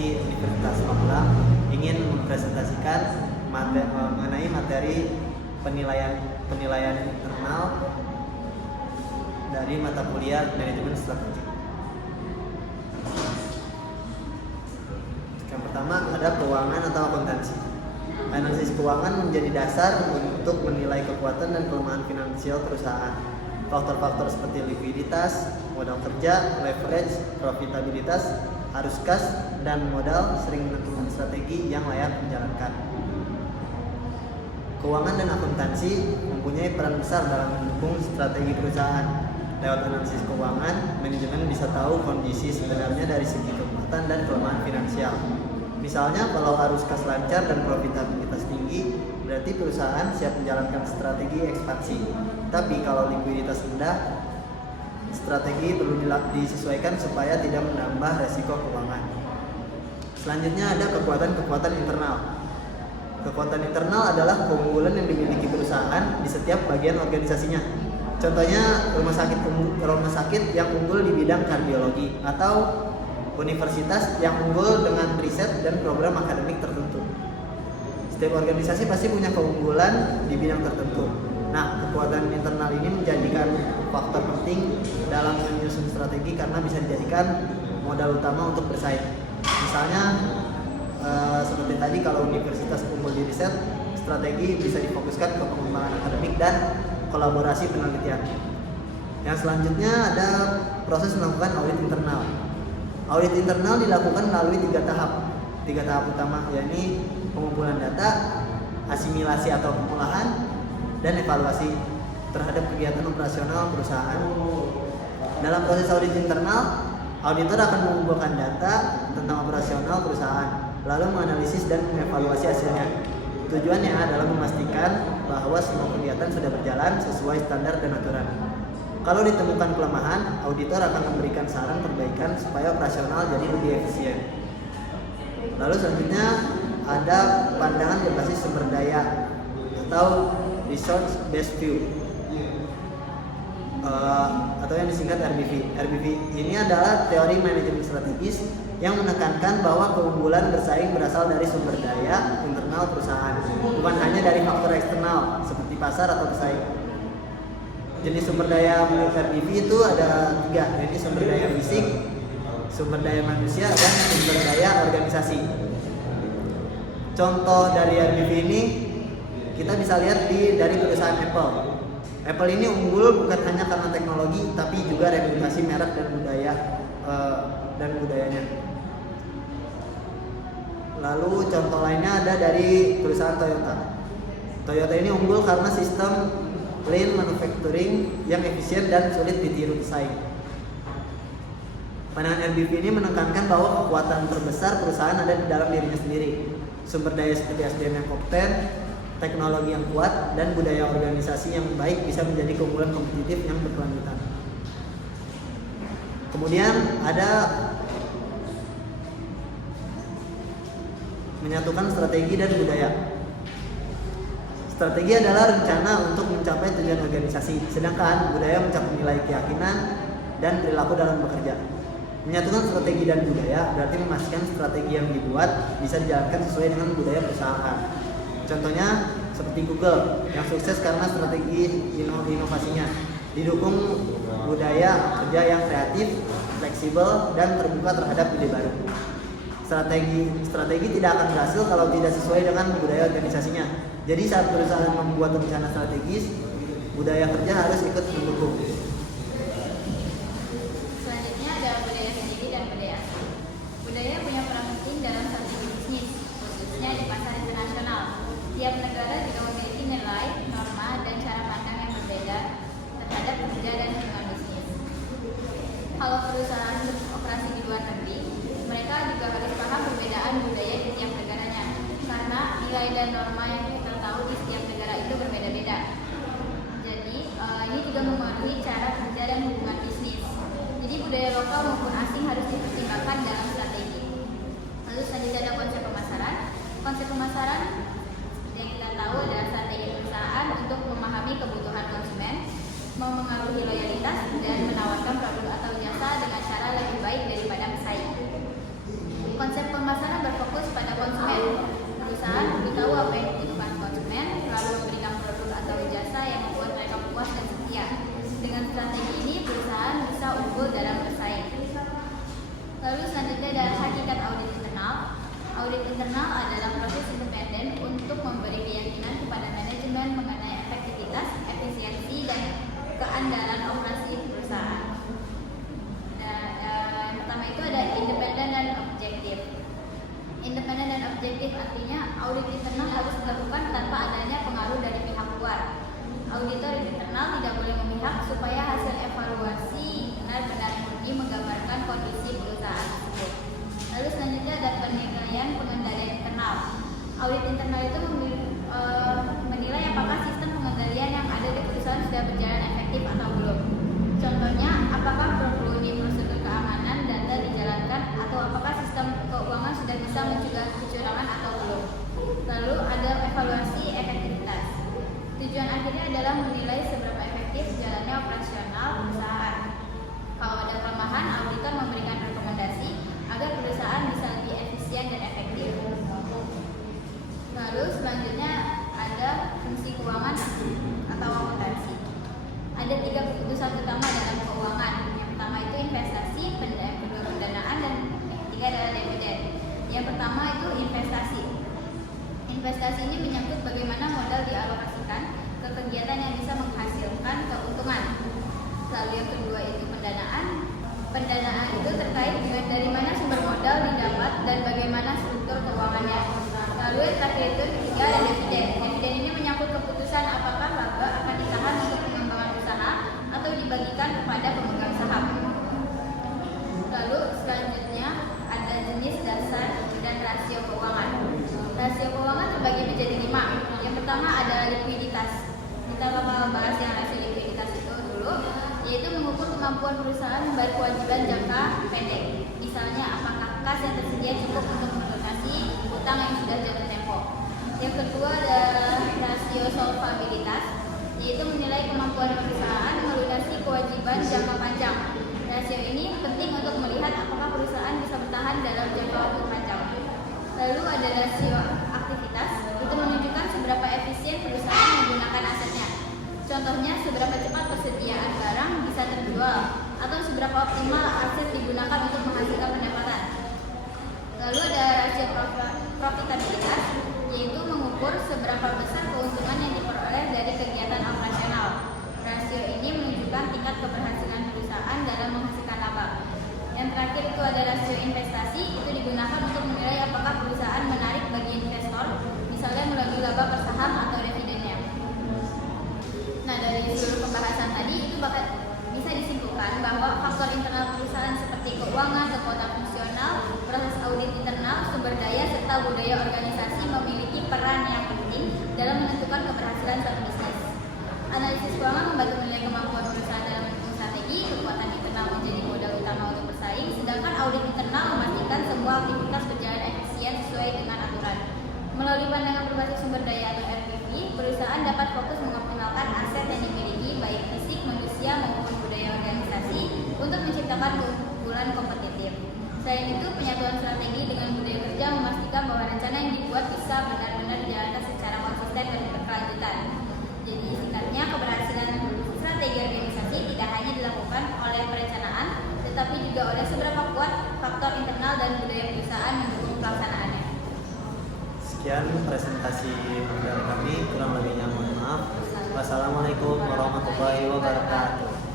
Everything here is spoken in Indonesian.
di Universitas Magelang ingin mempresentasikan mengenai materi penilaian internal dari mata kuliah manajemen strategik. Yang pertama ada keuangan atau akuntansi. Analisis keuangan menjadi dasar untuk menilai kekuatan dan kelemahan finansial perusahaan. Faktor-faktor seperti likuiditas, modal kerja, leverage, profitabilitas, arus kas, dan modal sering menentukan strategi yang layak dijalankan. Keuangan dan akuntansi mempunyai peran besar dalam mendukung strategi perusahaan. Lewat analisis keuangan, manajemen bisa tahu kondisi sebenarnya dari segi kekuatan dan kelemahan finansial. Misalnya kalau arus kas lancar dan profitabilitas tinggi, berarti perusahaan siap menjalankan strategi ekspansi. Tapi kalau likuiditas rendah, strategi perlu disesuaikan supaya tidak menambah resiko keuangan. Selanjutnya ada kekuatan internal. Kekuatan internal adalah keunggulan yang dimiliki perusahaan di setiap bagian organisasinya. Contohnya rumah sakit yang unggul di bidang kardiologi atau universitas yang unggul dengan riset dan program akademik tertentu. Setiap organisasi pasti punya keunggulan di bidang tertentu. Nah, kekuatan internal ini menjadikan faktor penting dalam menyusun strategi karena bisa dijadikan modal utama untuk bersaing. Misalnya seperti tadi kalau universitas unggul di riset, strategi bisa difokuskan ke pengembangan akademik dan kolaborasi penelitian. Yang selanjutnya ada proses melakukan audit internal. Audit internal dilakukan melalui 3 tahap. 3 tahap utama yakni pengumpulan data, asimilasi atau pengolahan, dan evaluasi terhadap kegiatan operasional perusahaan. Dalam proses audit internal, auditor akan mengumpulkan data tentang operasional perusahaan, lalu menganalisis dan mengevaluasi hasilnya. Tujuannya adalah memastikan bahwa semua kegiatan sudah berjalan sesuai standar dan aturan. Kalau ditemukan kelemahan, auditor akan memberikan saran perbaikan supaya operasional jadi lebih efisien. Lalu selanjutnya ada pandangan berbasis sumber daya atau resource based view atau yang disingkat RBV. RBV ini adalah teori manajemen strategis yang menekankan bahwa keunggulan bersaing berasal dari sumber daya internal perusahaan, bukan hanya dari faktor eksternal seperti pasar atau pesaing. Jenis sumber daya menurut RBV itu ada 3, yaitu sumber daya fisik, sumber daya manusia, dan sumber daya organisasi. Contoh dari RBV ini kita bisa lihat dari perusahaan Apple. Apple ini unggul bukan hanya karena teknologi, tapi juga reputasi merek dan budayanya. Lalu contoh lainnya ada dari perusahaan Toyota. Toyota ini unggul karena sistem lean manufacturing yang efisien dan sulit ditiru pesaing. Pandangan RBV ini menekankan bahwa kekuatan terbesar perusahaan ada di dalam dirinya sendiri. Sumber daya seperti SDM yang kompeten, teknologi yang kuat, dan budaya organisasi yang baik bisa menjadi keunggulan kompetitif yang berkelanjutan. Kemudian ada menyatukan strategi dan budaya. Strategi adalah rencana untuk mencapai tujuan organisasi, sedangkan budaya mencapai nilai keyakinan dan perilaku dalam bekerja. Menyatukan strategi dan budaya berarti memastikan strategi yang dibuat bisa dijalankan sesuai dengan budaya perusahaan. Contohnya seperti Google yang sukses karena strategi inovasinya didukung budaya kerja yang kreatif, fleksibel, dan terbuka terhadap ide baru. Strategi tidak akan berhasil kalau tidak sesuai dengan budaya organisasinya. Jadi saat perusahaan membuat rencana strategis, budaya kerja harus ikut mendukung. Selanjutnya ada budaya sendiri dan budaya asing. Budaya punya peran penting dalam strategi bisnis, khususnya di pasar internasional. Tiap negara juga memiliki nilai, norma, dan cara pandang yang berbeda terhadap kerja dan hubungan bisnis. Kalau perusahaan beroperasi di luar negeri, mereka juga harus paham perbedaan budaya di tiap negaranya, karena nilai dan norma yang kita tahu di setiap negara itu berbeda-beda. Jadi ini juga mempengaruhi cara kerja dan hubungan bisnis. Jadi budaya lokal maupun asing harus dipertimbangkan dalam strategi. Lalu selanjutnya ada konsep pemasaran. Konsep pemasaran yang kita tahu adalah strategi perusahaan untuk memahami kebutuhan konsumen, memengaruhi loyalitas, dan menawarkan produk atau jasa dengan cara lebih baik daripada pesaing. Konsep pemasaran peran dalam operasi perusahaan. Yang pertama itu ada independen dan objektif. Independen dan objektif artinya audit internal harus dilakukan tanpa adanya pengaruh dari pihak luar. Auditor internal tidak boleh memihak supaya hasil evaluasi benar-benar murni menggambarkan kondisi perusahaan tersebut. Lalu selanjutnya ada penilaian pengendalian internal. Audit internal itu menilai apakah sistem pengendalian yang ada di perusahaan sudah berjalan efektif atau belum. Contohnya, apakah perlu prosedur keamanan data dijalankan atau apakah sistem keuangan sudah bisa mencegah kecurangan atau belum. Lalu ada evaluasi efektivitas. Tujuan akhirnya adalah menilai seberapa efektif jalannya operasional perusahaan. Kalau ada kelemahan, auditor memberikan rekomendasi agar perusahaan bisa lebih efisien dan efektif. Lalu selanjutnya ada fungsi keuangan atau akuntansi. Ada 3 keputusan utama dalam keuangan. Yang pertama itu investasi, kedua pendanaan, dan yang ketiga adalah dividen. Yang pertama itu investasi. Investasi ini menyangkut bagaimana modal dialokasikan ke kegiatan yang bisa menghasilkan keuntungan. Lalu yang kedua itu pendanaan. Pendanaan itu terkait dengan dari mana sumber modal didapat dan bagaimana struktur keuangannya. Lalu yang terakhir itu ketiga ada dividen. Dividen ini menyangkut keputusan apakah laba akan ditahan untuk pengembangan usaha atau dibagikan kepada pemegang saham. Lalu selanjutnya ada jenis dasar dan rasio keuangan. Rasio keuangan terbagi menjadi 5. Yang pertama adalah likuiditas. Kita bakal bahas yang rasio likuiditas itu dulu, yaitu mengukur kemampuan perusahaan membayar kewajiban jangka pendek. Misalnya apakah kas yang tersedia cukup untuk melunasi utang yang sudah jatuh tempo. Yang kedua adalah rasio solvabilitas, yaitu menilai kemampuan perusahaan melunasi kewajiban jangka panjang. Rasio ini penting untuk melihat apakah perusahaan bisa bertahan dalam jangka waktu panjang. Lalu ada rasio aktivitas, itu menunjukkan seberapa efisien perusahaan menggunakan asetnya. Contohnya seberapa cepat persediaan barang bisa terjual atau seberapa optimal aset digunakan untuk menghasilkan pendapatan. Lalu ada rasio profitabilitas, yaitu mengukur seberapa besar keuntungan yang diperoleh dari kegiatan operasional. Rasio ini menunjukkan tingkat keberhasilan perusahaan dalam menghasilkan laba. Yang terakhir itu ada rasio investasi, itu digunakan untuk menilai apakah perusahaan menarik bagi investor, misalnya melalui laba per saham atau dividennya. Nah, dari seluruh pembahasan tadi itu bisa disimpulkan bahwa faktor internal perusahaan seperti keuangan, kekuatan fungsional, proses audit internal, sumber daya, serta budaya organisasi memiliki peran yang penting dalam menentukan keberhasilan suatu bisnis. Analisis keuangan membantu menilai kemampuan perusahaan dalam mendukung strategi, kekuatan internal menjadi modal utama untuk bersaing, sedangkan audit internal memastikan semua aktivitas berjalan efisien sesuai dengan aturan. Melalui pandangan berbasis sumber daya atau RPV, perusahaan dapat fokus mengoptimalkan aset yang dimiliki, baik fisik, manusia, maupun budaya organisasi, untuk menciptakan keunggulan kompetitif. Selain itu, penyatuan strategi dengan budaya kerja memastikan bahwa rencana yang dibuat bisa benar-benar dijalankan secara konsisten dan berkelanjutan. Jadi singkatnya, keberhasilan strategi organisasi tidak hanya dilakukan oleh perencanaan, tetapi juga oleh seberapa kuat faktor internal dan budaya perusahaan mendukung pelaksanaannya. Sekian presentasi dari kami, kurang lebihnya mohon maaf. Wassalamualaikum warahmatullahi wabarakatuh.